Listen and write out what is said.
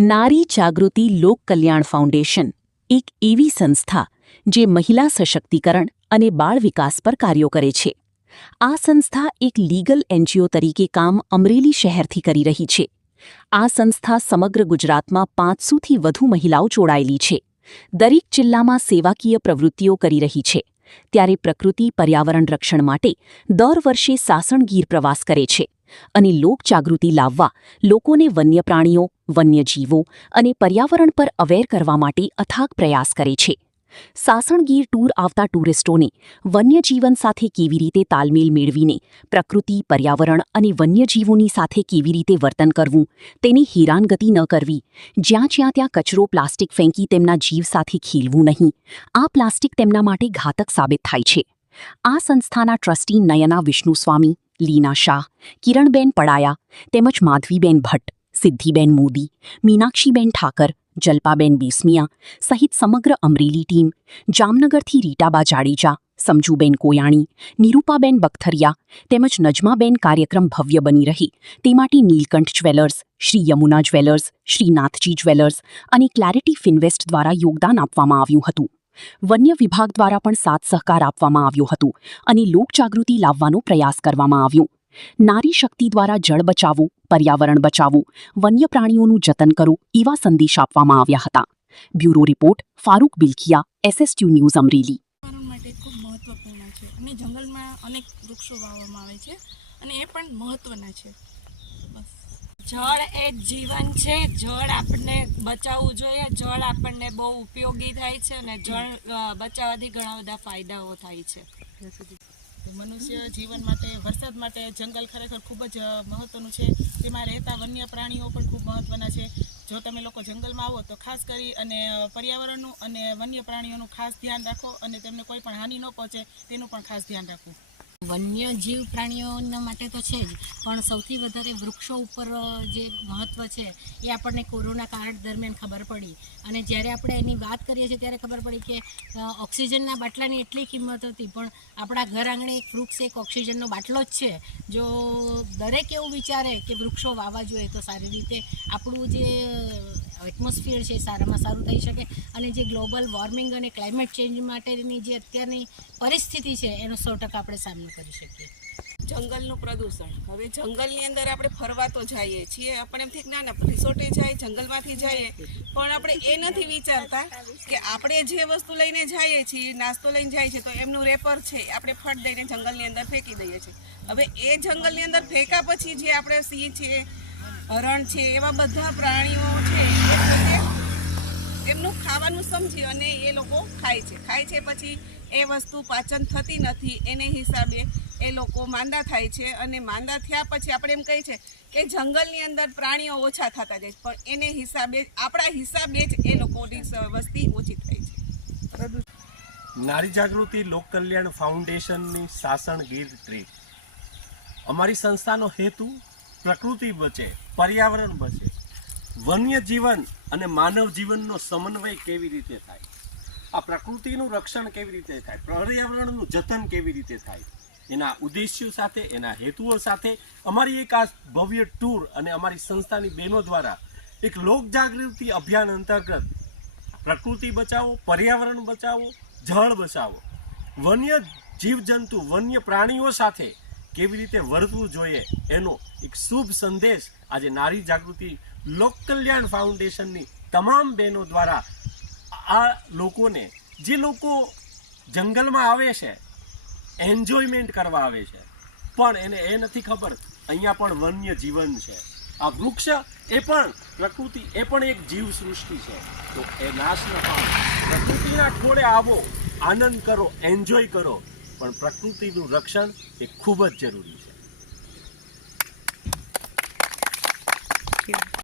નારી જાગૃતિ લોક કલ્યાણ ફાઉન્ડેશન એક એવી સંસ્થા જે મહિલા સશક્તિકરણ અને બાળ વિકાસ પર કાર્યો કરે છે. આ સંસ્થા એક લીગલ એનજીઓ તરીકે કામ અમરેલી શહેરથી કરી રહી છે. આ સંસ્થા સમગ્ર ગુજરાતમાં 500થી વધુ મહિલાઓ જોડાયેલી છે. દરેક જિલ્લામાં સેવાકીય પ્રવૃત્તિઓ કરી રહી છે. ત્યારે પ્રકૃતિ પર્યાવરણ રક્ષણ માટે દર વર્ષે સાસણ ગીર પ્રવાસ કરે છે અને લોકજાગૃતિ લાવવા લોકોને વન્ય પ્રાણીઓ, વન્યજીવો અને પર્યાવરણ પર અવેર કરવા માટે અથાગ પ્રયાસ કરે છે. સાસણ ગીર ટૂર આવતા ટુરિસ્ટોને વન્યજીવન સાથે કેવી રીતે તાલમેલ મેળવીને પ્રકૃતિ, પર્યાવરણ અને વન્યજીવોની સાથે કેવી રીતે વર્તન કરવું, તેની હેરાનગતિ ન કરવી, જ્યાં ત્યાં કચરો, પ્લાસ્ટિક ફેંકી તેમના જીવ સાથે ખેલવું નહીં. આ પ્લાસ્ટિક તેમના માટે ઘાતક સાબિત થાય છે. આ સંસ્થાના ટ્રસ્ટી નયના વિષ્ણુસ્વામી, લીના શાહ, કિરણબેન પડાયા તેમજ માધવીબેન ભટ્ટ, સિદ્ધિબેન મોદી, મીનાક્ષીબેન ઠાકર, જલ્પાબેન બેસમિયા સહિત સમગ્ર અમરેલી ટીમ, જામનગરથી રીટાબા જાડેજા, સમજુબેન કોયાણી, નિરૂપાબેન બખ્તરિયા તેમજ નજમાબેન કાર્યક્રમ ભવ્ય બની રહે તે માટે Neelkanth jewellers, Shri Yamuna jewellers, Shri Nathji jewellers અને ક્લેરિટી ફિનવેસ્ટ દ્વારા યોગદાન આપવામાં આવ્યું હતું. વન્ય વિભાગ દ્વારા પણ સાથ સહકાર આપવામાં આવ્યો હતો અને લોકજાગૃતિ લાવવાનો પ્રયાસ કરવામાં આવ્યો. નારી શક્તિ દ્વારા જળ બચાવો, પર્યાવરણ બચાવો, વન્ય પ્રાણીઓનું જતન કરો એવા સંદેશ આપવામાં આવ્યા હતા. Bureau report Farooq Bilakhia, SSTU news Amreli. માટે ખૂબ મહત્વપૂર્ણ છે અને જંગલમાં અનેક વૃક્ષો વાવવામાં આવે છે અને એ પણ મહત્વના છે. બસ જળ એ જીવન છે. જળ આપણને બચાવવું જોઈએ. જળ આપણને બહુ ઉપયોગી થાય છે અને જળ બચાવવાથી ઘણા બધા ફાયદાઓ થાય છે. મનુષ્ય જીવન માટે, વરસાદ માટે જંગલ ખરેખર ખૂબ જ મહત્વનું છે. તેમાં રહેતા વન્ય પ્રાણીઓ પણ ખૂબ મહત્વના છે. જો તમે લોકો જંગલમાં આવો તો ખાસ કરી અને પર્યાવરણનું અને વન્ય પ્રાણીઓનું ખાસ ધ્યાન રાખો અને તેમને કોઈ પણ હાનિ ન પહોંચે તેનું પણ ખાસ ધ્યાન રાખવું. વન્ય જીવ પ્રાણીઓના માટે તો છે જ, પણ સૌથી વધારે વૃક્ષો ઉપર જે મહત્ત્વ છે એ આપણને કોરોના કાળ દરમિયાન ખબર પડી. અને જ્યારે આપણે એની વાત કરીએ છીએ ત્યારે ખબર પડી કે ઓક્સિજનના બાટલાની એટલી કિંમત હતી, પણ આપણા ઘર આંગણે એક વૃક્ષ એક ઓક્સિજનનો બાટલો જ છે. જો દરેક એવું વિચારે કે વૃક્ષો વાવવા જોઈએ તો સારી રીતે આપણું જે એટમોસ્ફિયર છે એ સારામાં સારું થઈ શકે અને જે ગ્લોબલ વોર્મિંગ અને ક્લાઇમેટ ચેન્જ માટેની જે અત્યારની પરિસ્થિતિ છે એનો 100% આપણે સામનો કરી શકીએ. જંગલનું પ્રદૂષણ. હવે જંગલની અંદર આપણે ફરવા તો જઈએ છીએ, આપણે એમથી ના રિસોર્ટે જાય, જંગલમાંથી જઈએ, પણ આપણે એ નથી વિચારતા કે આપણે જે વસ્તુ લઈને જઈએ છીએ, નાસ્તો લઈને જાય છે તો એમનું રેપર છે આપણે ફટ દઈને જંગલની અંદર ફેંકી દઈએ છીએ. હવે એ જંગલની અંદર ફેંકા પછી જે આપણે સિંહ છે, હરણ છે, એવા બધા પ્રાણીઓ છે એ એમનું ખાવાનું સમજી અને એ લોકો ખાય છે પછી એ વસ્તુ પાચન થતી નથી. એને હિસાબે એ લોકો માંદા થાય છે અને માંદા થયા પછી આપણે એમ કહીએ છીએ કે જંગલની અંદર પ્રાણીઓ ઓછા થતા જાય છે, પણ એને હિસાબે આપણા હિસાબે જ એ લોકોની વસ્તી ઓછી થઈ છે. નારી જાગૃતિ લોક કલ્યાણ ફાઉન્ડેશનની સાસણ ગીર ટ્રીપ. અમારી સંસ્થાનો હેતુ પ્રકૃતિ બચે, પર્યાવરણ બચે, વન્ય જીવન અને માનવ જીવનનો સમન્વય કેવી રીતે થાય, આ પ્રકૃતિનું રક્ષણ કેવી રીતે થાય, પર્યાવરણનું જતન કેવી રીતે થાય, એના ઉદ્દેશ્યો સાથે, એના હેતુઓ સાથે અમારી એક આ ભવ્ય ટૂર અને અમારી સંસ્થાની બહેનો દ્વારા એક લોકજાગૃતિ અભિયાન અંતર્ગત પ્રકૃતિ બચાવો, પર્યાવરણ બચાવો, જળ બચાવો, વન્ય જીવજંતુ, વન્ય પ્રાણીઓ સાથે કેવી રીતે વર્તવું જોઈએ એનો એક શુભ સંદેશ આજે નારી જાગૃતિ લોક કલ્યાણ ફાઉન્ડેશનની તમામ બહેનો દ્વારા આ લોકોને, જે લોકો જંગલમાં આવે છે એન્જોયમેન્ટ કરવા આવે છે, પણ એને એ નથી ખબર અહીંયા પણ વન્ય જીવન છે, આ વૃક્ષ એ પણ પ્રકૃતિ, એ પણ એક જીવ સૃષ્ટિ છે, તો એ નાશ ન પામે. પ્રકૃતિના ખોળે આવો, આનંદ કરો, એન્જોય કરો, પણ પ્રકૃતિનું રક્ષણ એ ખૂબ જ જરૂરી છે.